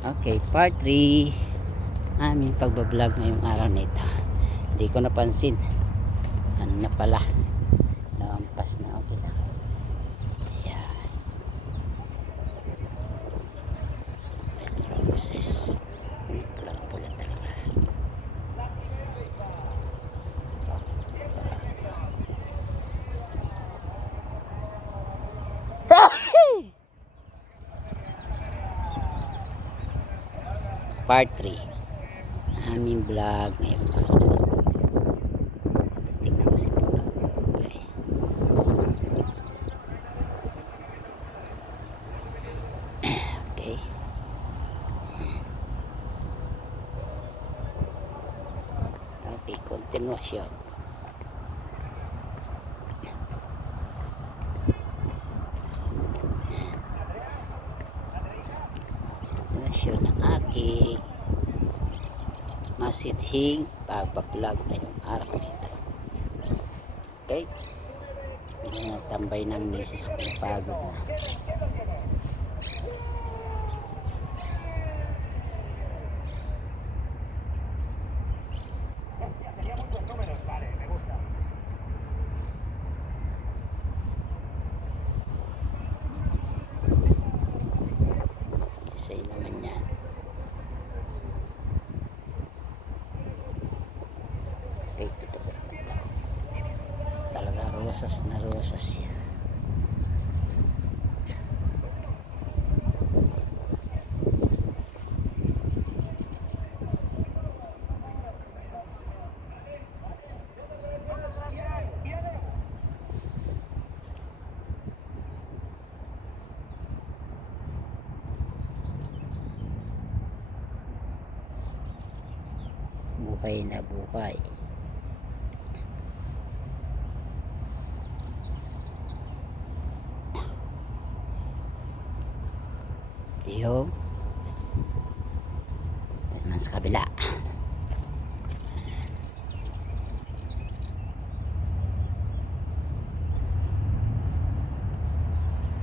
Okay, part 3 aming pagbablog ngayong araw na ito. Hindi ko napansin ano na pala, naampas na. Okay lang. Ayan, retroses pula pula talaga. Part 3 aming vlog ngayong araw na ito. Tingnan ko si pula. Okay. Okay. Okay, continuation. Continuation ng aking masithing pagbablog ngayong araw na ito. Okay. Tambay ng misis ko, pagod na. Say naman yan. Okay, tutupo talaga, rosas na rosas yan. Buhay na buhay. Tiyo. Naman sa kabila.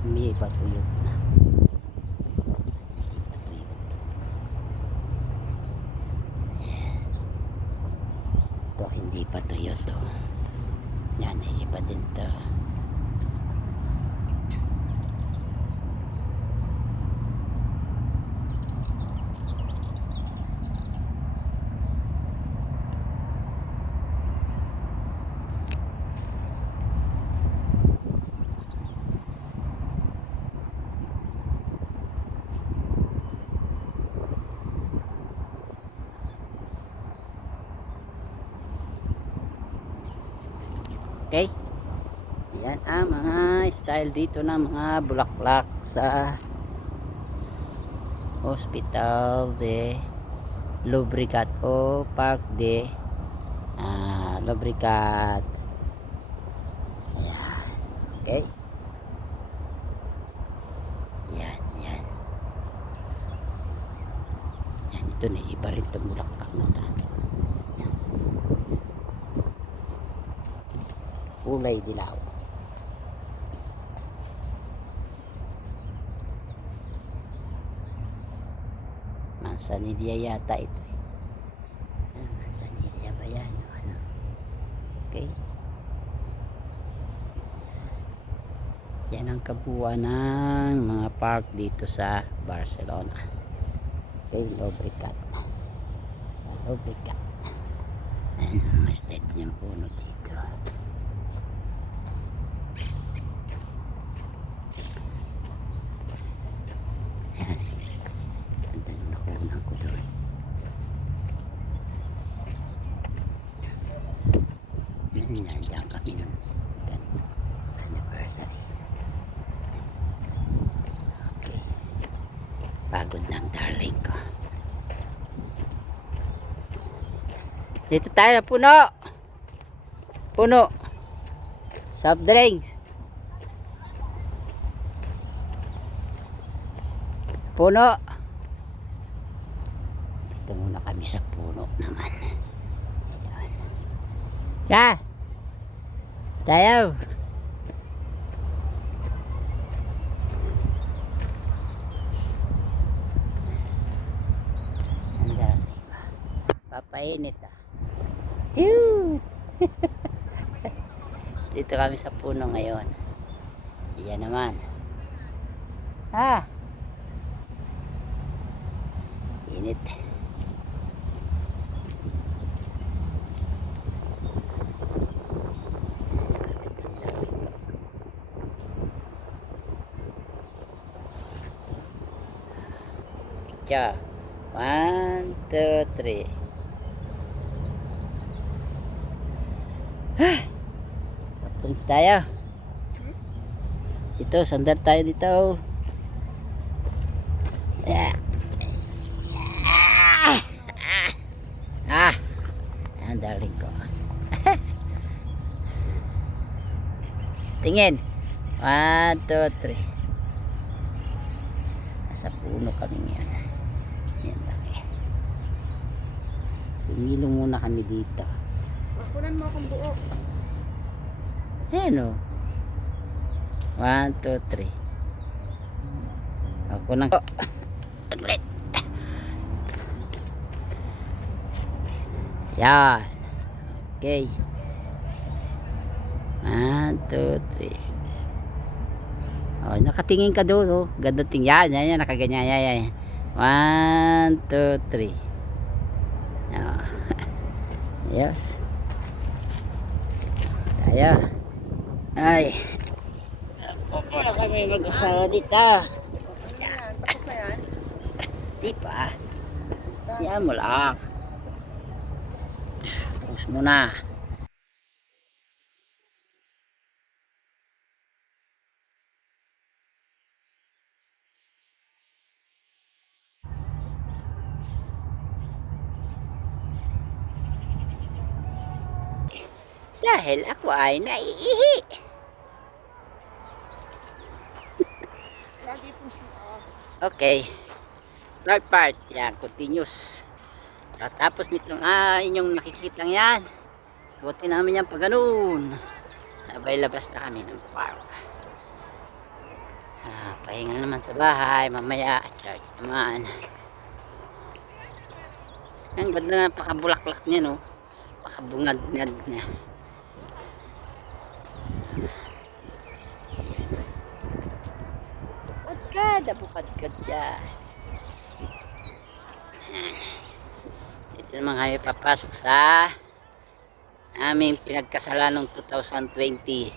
May patuyot na. Ito hindi pa tuyot to. Yan, iba din to. Okay. Yan ang mga style dito ng mga bulaklak sa Hospital de Llobregat o Park de Llobregat. Yan. Okay. Yan, yan. Yan, ito na iba rin itong bulaklak na ito. Kulay dilaw. Mansanilla yata ito. Mansanilla ba yan? Ano? Okay. Yan ang kabuuan ng mga park dito sa Barcelona. Okay, Llobregat. Sa Llobregat. Ayan ang mga state niyang puno dito. Nandiyan kami nun anniversary. Okay, pagod ng darling ko. Dito tayo, puno puno soft drinks, puno. Dito muna kami sa puno naman. Ya tayo. Papainit ah. Ew! Dito kami sa puno ngayon. Iyan naman. Ah! Init. Picture. 1, 2, 3. Soft drinks tayo. Dito, sandal tayo dito. Yeah. Ang darling ko. Tingin. 1, 2, 3. Nasa puno kami ngayon. Yan laki. Sumilong muna kami dito. Kunan mo akong buo. Ayan o. 1, 2, 3. Ako nang ko. Aglit. Yan. Okay. 1, 2, 3. Oh, nakatingin ka doon, oh. Ganda tingin. Yan, nakaganyan. Yan. 1, 2, 3. Oh. Yes. Tayo. Ay. Wala kami mag-asawa dito. Ano yan? Tapos na yan? Di pa. Yan mo lang. Tapos muna. Dahil ako ay naiihi. Lagi itong siya. Okay. Third part. Yan, continuous. Tapos nitong inyong nakikitang yan. Ikutin namin yan pag ganun. Sabay labas na kami ng park. Pahinga naman sa bahay. Mamaya, charge naman. Ang ganda na pakabulaklak niya, no? Pakabungad-ngad niya. Bukad-kad siya. Dito naman kami papasok sa aming pinagkasalan noong 2020.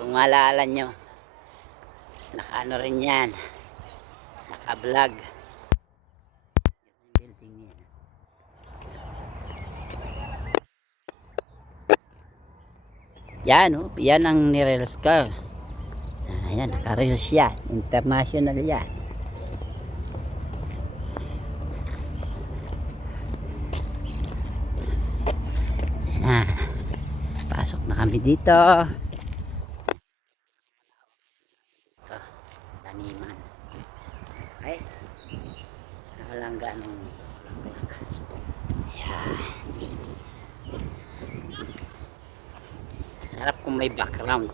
Kung maalala nyo, naka-ano rin yan, naka-vlog. Building yan. Yan, oh, yan ang nireels ko. Ayan, naka-reels yan. International yan. Ayan. Pasok na kami dito. Ito, taniman. Ay, walang ganong ayan. Sarap kung may background.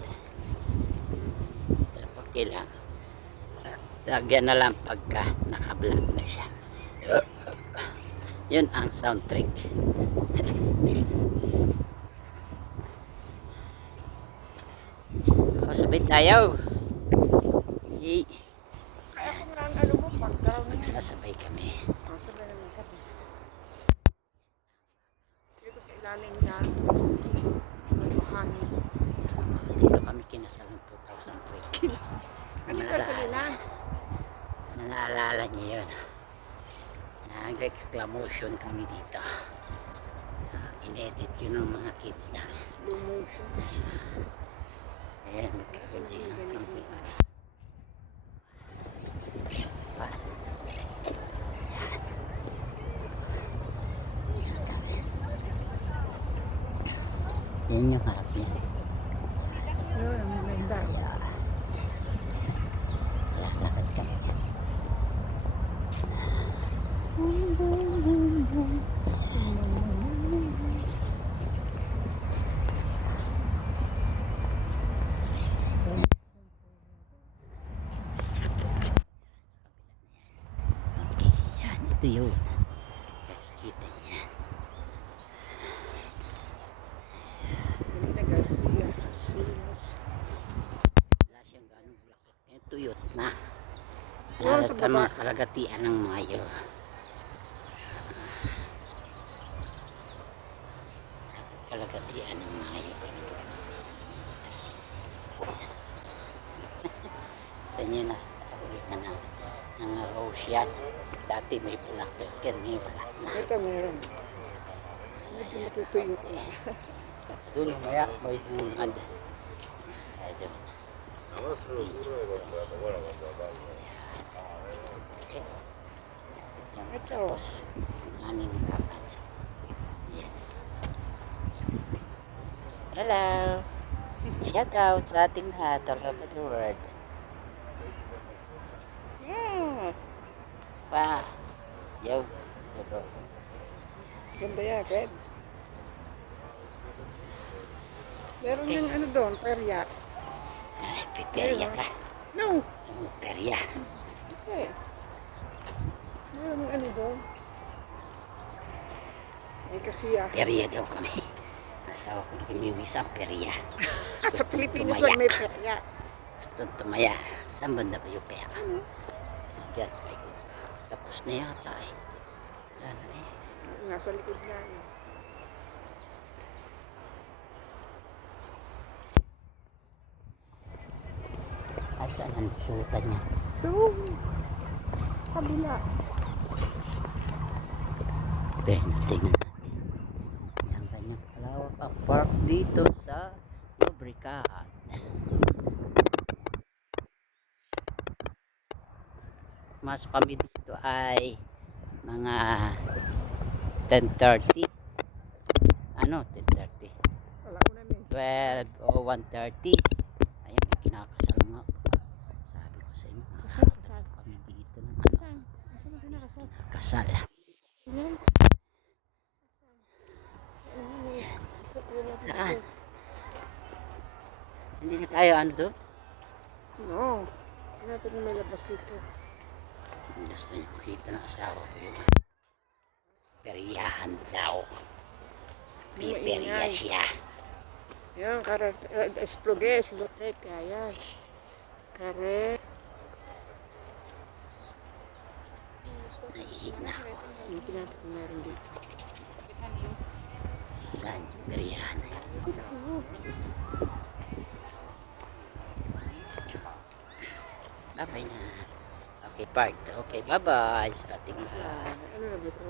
Lang lagyan na lang pagka naka-vlog na siya. Yun ang soundtrack. Sabay tayo. Kaya kung nga ang ano mo, background mo. Magsasabay kami. Sabay naman kami. Dito sa ilalim niya. Hangin. Dito kami kinasal ng 2003. Ano ka sa nila? Naalala niyo yun. Nag-exclamation kami dito. In-edit yun ng mga kids na. Slow motion. Ayan, magkakaroon kami. Yan yung harap niya. Yun, ang maganda. Lakad kami. Okay, yan. Ito yun. Na. Doon sa Nalat ang baba. mga kalagatian ng Mayo. Kalagatian ng Mayo. Ito nyo na sa ulit na rose yan. Dati may bulaklak yan, ngayon wala na. Ito meron. Medyo natutuyo na. Doon mamaya may bungad. Ayun. Okay. Tapos, aming dapat. Yan. Hello. Shout out sa ating lahat all over the world. Yeah. Pa. Yo. Yo. Ganda yan, Fred. Meron yung ano doon, perya. Ay, piperya ka. No. Gusto mo perya. Eh. Meron yung ano doon. Ay kasi Perya daw kami. Asawa ko nagimiwis ang perya. sa Gusto Pilipinas tumaya. lang may perya. Gusto tumaya. Saan banda ba yung pera? Diyan sa likod. Tapos na yata eh. Wala na eh. Nasa likod niya. Eh. Ay, saan ang sultan niya? Doon. Kabila. Tingnan natin. Yan kanyang kalawak ang park dito sa Lubricat. Masok kami dito ay mga 10:30. Ano 10:30? Wala ko na eh. 12 o 1:30. Ayun, may kinakasal nga. Sabi ko sa inyo, makakatag kami dito ng ano, Saan? Saan ang kinakasal? kasal. Yan. Saan? Hindi na tayo ano doon? No. Hindi natin na may labas dito. Gusto niyo makita ng asawa ko yung peryahan daw. May perya Maingay. siya. Yan, espluges, loteca, yan. Kare. Naihig na ako. Yung tinatapos na meron dito. Saan yung peryahan? Bye-bye na. Okay, park. Okay, bye-bye sa ating lahat. Ano na ba ito?